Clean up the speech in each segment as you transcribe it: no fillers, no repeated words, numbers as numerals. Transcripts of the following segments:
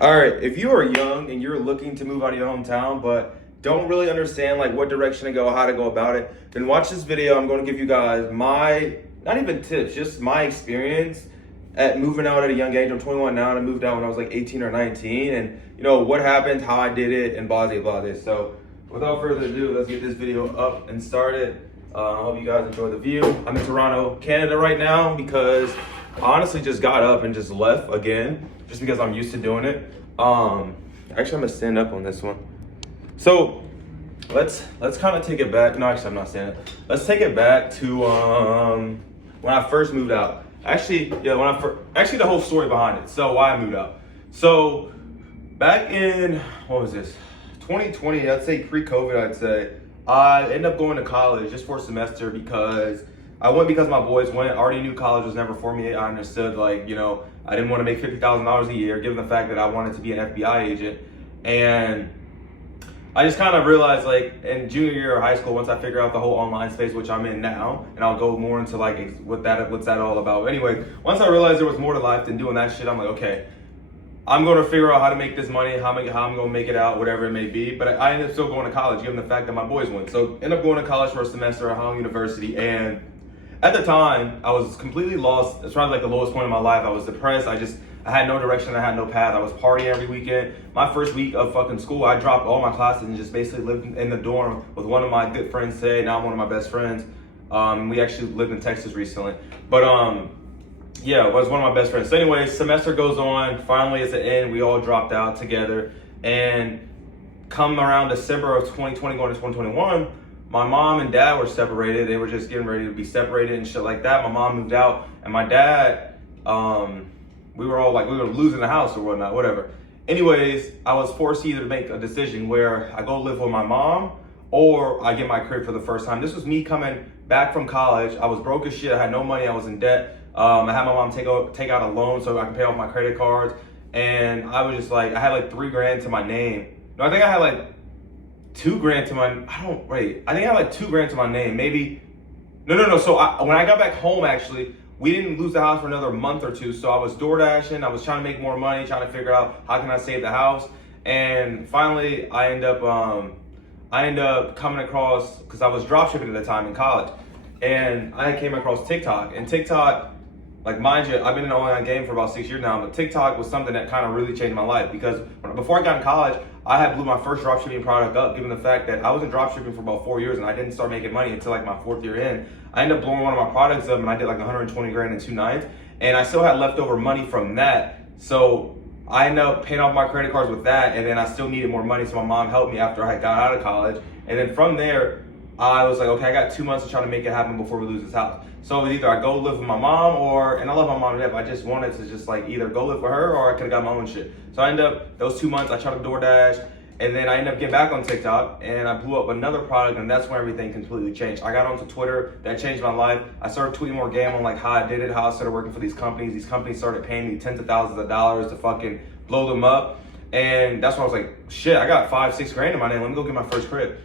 All right, if you are young and you're looking to move out of your hometown, but don't really understand like what direction to go, how to go about it, then watch this video. I'm going to give you guys my, not even tips, just my experience at moving out at a young age. I'm 21 now, and I moved out when I was like 18 or 19, and what happened, how I did it, and blah, blah, blah. So without further ado, let's get this video up and started. I hope you guys enjoy the view. I'm in Toronto, Canada right now because I honestly just got up and just left again, just because I'm used to doing it. Actually, I'm gonna stand up on this one. So let's kind of take it back. No, actually, I'm not standing up. Let's take it back to when I first moved out. Actually, yeah, actually the whole story behind it. So why I moved out. So back in what was this? 2020. I'd say pre-COVID. I'd say I ended up going to college just for a semester because I went because my boys went. I already knew college was never for me. I understood, like, I didn't want to make $50,000 a year, given the fact that I wanted to be an FBI agent. And I just kind of realized, like, in junior year of high school, once I figured out the whole online space, which I'm in now, and I'll go more into, like, what's that all about. Anyway, once I realized there was more to life than doing that shit, I'm like, okay, I'm going to figure out how to make this money, how I'm going to make it out, whatever it may be. But I ended up still going to college, given the fact that my boys went. So ended up going to college for a semester at Hong University. And at the time, I was completely lost. It's probably like the lowest point in my life. I was depressed. I had no direction. I had no path. I was partying every weekend. My first week of fucking school, I dropped all my classes and just basically lived in the dorm with one of my good friends today. Now I'm one of my best friends. We actually lived in Texas recently. But yeah, it was one of my best friends. So anyway, semester goes on. Finally, it's the end. We all dropped out together. And come around December of 2020 going to 2021, my mom and dad were separated. They were just getting ready to be separated and shit like that. My mom moved out, and my dad, we were all like, we were losing the house or whatnot, whatever. Anyways, I was forced either to make a decision where I go live with my mom or I get my crib for the first time. This was me coming back from college. I was broke as shit. I had no money. I was in debt. I had my mom take out a loan so I could pay off my credit cards. And I was just like, I had like $3,000 to my name. No, I think I had like $2,000 to my, I think I had like $2,000 to my name, maybe. No. So when I got back home, actually, we didn't lose the house for another month or two. So I was door dashing. I was trying to make more money, trying to figure out how can I save the house. And finally, I end up coming across, because I was dropshipping at the time in college, and I came across TikTok. And TikTok, like, mind you, I've been in the online game for about 6 years now, but TikTok was something that kind of really changed my life because before I got in college, I had blew my first dropshipping product up, given the fact that I was in dropshipping for about 4 years and I didn't start making money until like my 4th year in. I ended up blowing one of my products up and I did like 120 grand in 2 nights, and I still had leftover money from that. So I ended up paying off my credit cards with that, and then I still needed more money, so my mom helped me after I got out of college. And then from there, I was like, okay, I got 2 months to try to make it happen before we lose this house. So it was either I go live with my mom and I love my mom to death. I just wanted to just like either go live with her or I could have got my own shit. So I ended up, those 2 months, I tried to DoorDash, and then I ended up getting back on TikTok and I blew up another product, and that's when everything completely changed. I got onto Twitter, that changed my life. I started tweeting more game on like how I did it, how I started working for these companies. These companies started paying me tens of thousands of dollars to fucking blow them up. And that's when I was like, shit, I got 5-6 grand in my name. Let me go get my first crib.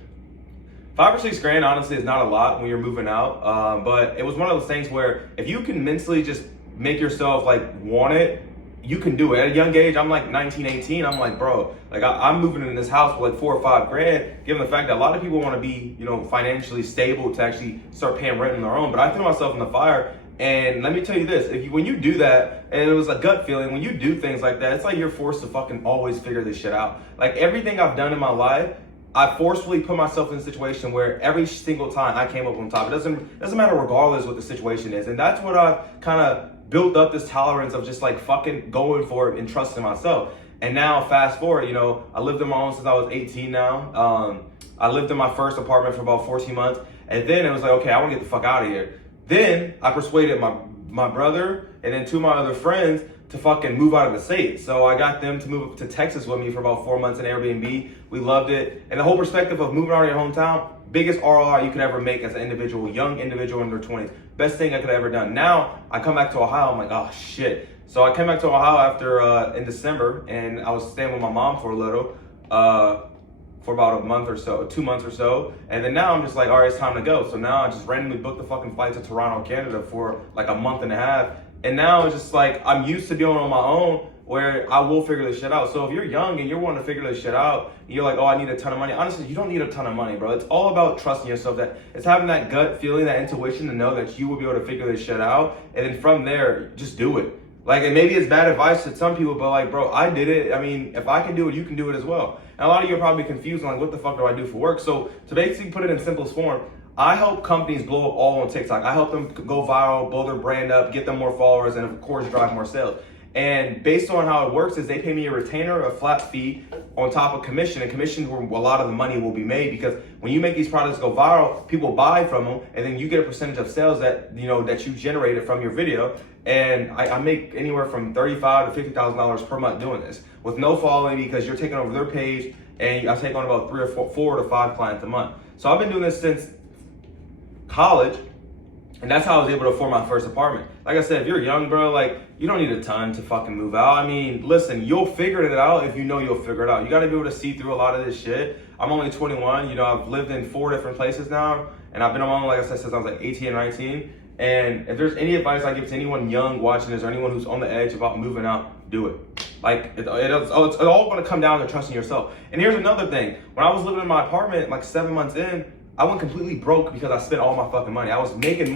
5 or 6 grand, honestly, is not a lot when you're moving out. But it was one of those things where if you can mentally just make yourself like want it, you can do it. At a young age, I'm like 19, 18. I'm like, bro, like I'm moving in this house for like 4 or 5 grand, given the fact that a lot of people want to be, financially stable to actually start paying rent on their own. But I threw myself in the fire. And let me tell you this, when you do that, and it was a gut feeling, when you do things like that, it's like you're forced to fucking always figure this shit out. Like everything I've done in my life, I forcefully put myself in a situation where every single time I came up on top, it doesn't matter regardless what the situation is. And that's what I've kind of built up, this tolerance of just like fucking going for it and trusting myself. And now fast forward, I lived on my own since I was 18 now. I lived in my first apartment for about 14 months. And then it was like, okay, I want to get the fuck out of here. Then I persuaded my brother and then 2 of my other friends to fucking move out of the state. So I got them to move to Texas with me for about 4 months in Airbnb. We loved it. And the whole perspective of moving out of your hometown, biggest ROI you could ever make as an individual, young individual in their 20s. Best thing I could have ever done. Now I come back to Ohio, I'm like, oh shit. So I came back to Ohio after in December, and I was staying with my mom for a little, for about a month or so, 2 months or so. And then now I'm just like, all right, it's time to go. So now I just randomly booked the fucking flight to Toronto, Canada for like a month and a half. And now it's just like, I'm used to being on my own where I will figure this shit out. So if you're young and you're wanting to figure this shit out, and you're like, oh, I need a ton of money. Honestly, you don't need a ton of money, bro. It's all about trusting yourself. That it's having that gut feeling, that intuition to know that you will be able to figure this shit out. And then from there, just do it. Like, and maybe it's bad advice to some people, but like, bro, I did it. I mean, if I can do it, you can do it as well. And a lot of you are probably confused on like, what the fuck do I do for work? So to basically put it in simplest form, I help companies blow up all on TikTok. I help them go viral, blow their brand up, get them more followers, and of course, drive more sales. And based on how it works is they pay me a retainer, a flat fee on top of commission, and commission where a lot of the money will be made, because when you make these products go viral, people buy from them, and then you get a percentage of sales that that you generated from your video. And I make anywhere from $35,000 to $50,000 per month doing this with no following, because you're taking over their page, and I take on about 3 or 4 to 5 clients a month. So I've been doing this since college. And that's how I was able to afford my first apartment. Like I said, if you're young, bro, like, you don't need a ton to fucking move out. I mean, listen, you'll figure it out if you know you'll figure it out. You gotta be able to see through a lot of this shit. I'm only 21, I've lived in 4 different places now, and I've been on my own, like I said, since I was like 18 and 19. And if there's any advice I give to anyone young watching this, or anyone who's on the edge about moving out, do it. Like, it's all gonna come down to trusting yourself. And here's another thing. When I was living in my apartment, like 7 months in, I went completely broke because I spent all my fucking money. I was making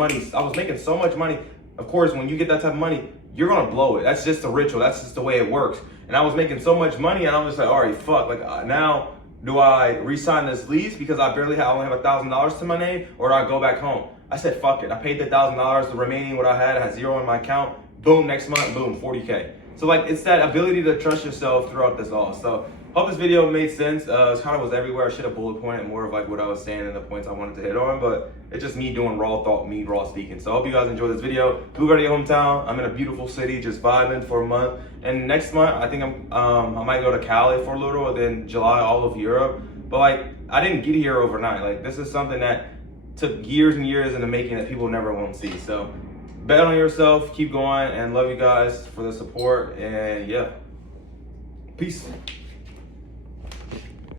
so much money. Of course, when you get that type of money, you're gonna blow it. That's just the ritual. That's just the way it works. And I was making so much money, and I'm just like, all right, fuck. Like, now, do I re-sign this lease because I only have $1,000 to my name, or do I go back home? I said, fuck it. I paid the $1,000. The remaining what I had 0 in my account. Boom, next month, boom, 40K. So like, it's that ability to trust yourself throughout this all. So hope this video made sense. It kind of was everywhere. I should have bullet pointed more of like what I was saying and the points I wanted to hit on, but it's just me doing raw thought, me raw speaking. So I hope you guys enjoyed this video. Move out of your hometown. I'm in a beautiful city, just vibing for a month. And next month, I think I might go to Cali for a little, and then July, all of Europe. But like, I didn't get here overnight. Like, this is something that took years and years in the making that people never won't see. So bet on yourself, keep going, and love you guys for the support. And yeah, peace.